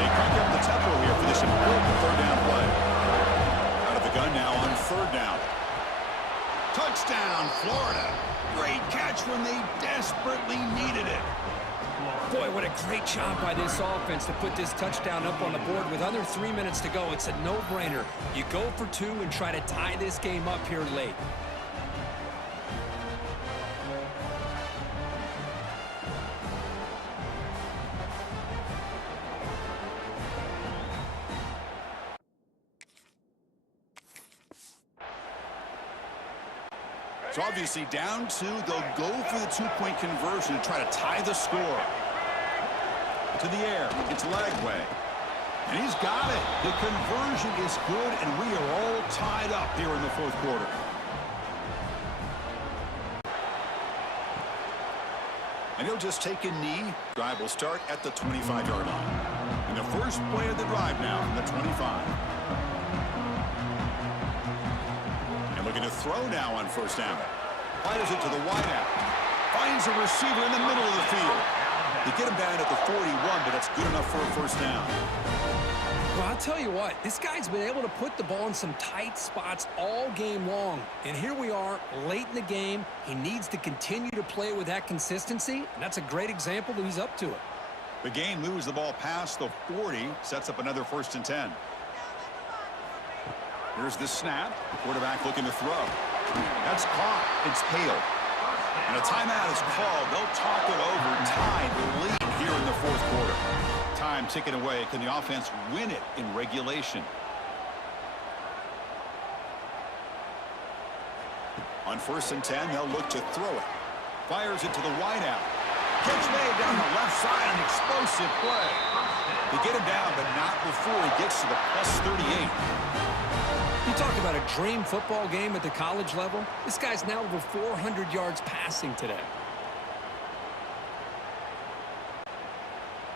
They crank up the tempo here for this important 3rd down play. Out of the gun now on 3rd down. Touchdown, Florida. Great catch when they desperately needed it. Boy, what a great job by this offense to put this touchdown up on the board with under 3 minutes to go. It's a no-brainer. You go for two and try to tie this game up here late. So obviously down two, they'll go for the two-point conversion to try to tie the score. To the air, it's Lagway. And he's got it. The conversion is good, and we are all tied up here in the fourth quarter. And he'll just take a knee. Drive will start at the 25-yard line. And the first play of the drive now from the 25. Looking to throw now on first down. Fires it to the wideout. Finds a receiver in the middle of the field. They get him down at the 41, but that's good enough for a first down. Well, I'll tell you what, this guy's been able to put the ball in some tight spots all game long. And here we are, late in the game. He needs to continue to play with that consistency, and that's a great example that he's up to it. The game moves the ball past the 40, sets up another 1st and 10. Here's the snap. The quarterback looking to throw. That's caught. It's Hale. And a timeout is called. They'll talk it over. Tied lead here in the fourth quarter. Time ticking away. Can the offense win it in regulation? On 1st and 10, they'll look to throw it. Fires it to the wideout. Catch made down the left side. An explosive play. They get him down, but not before he gets to the +38. You talk about a dream football game at the college level. This guy's now over 400 yards passing today.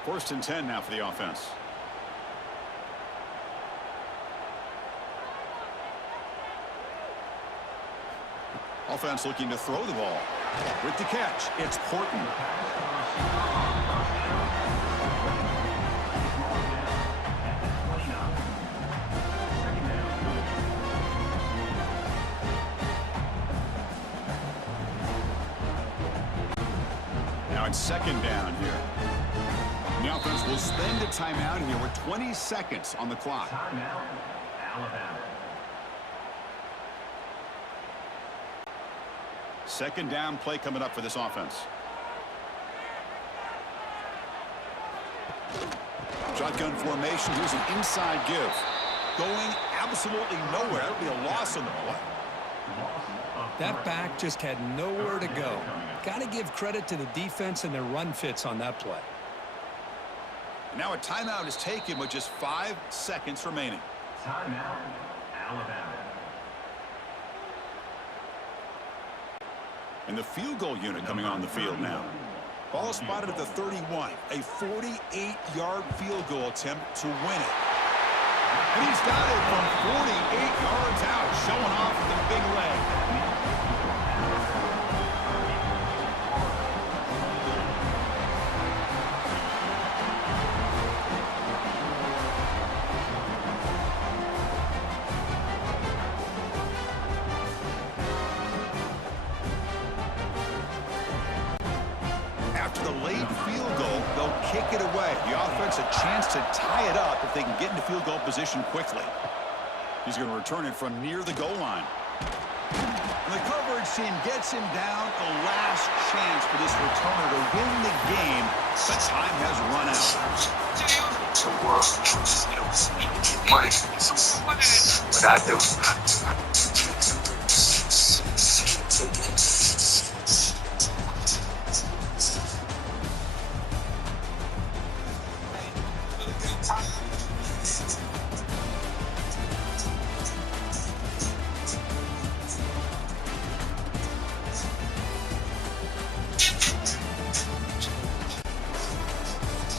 1st and 10 now for the offense. Offense looking to throw the ball. With the catch, it's Porton. It's 2nd down here. The offense will spend a timeout here with 20 seconds on the clock. Timeout, Alabama. 2nd down play coming up for this offense. Shotgun formation. Here's an inside give. Going absolutely nowhere. That would be a loss on the play. That back just had nowhere to go. Got to give credit to the defense and their run fits on that play. Now a timeout is taken with just 5 seconds remaining. Timeout, Alabama. And the field goal unit coming on the field now. Ball spotted at the 31. A 48-yard field goal attempt to win it. And he's got it from 48 yards out, showing off the big leg. Kick it away. The offense a chance to tie it up if they can get into field goal position quickly. He's going to return it from near the goal line. And the coverage team gets him down. A last chance for this returner to win the game, but time has run out. What I do.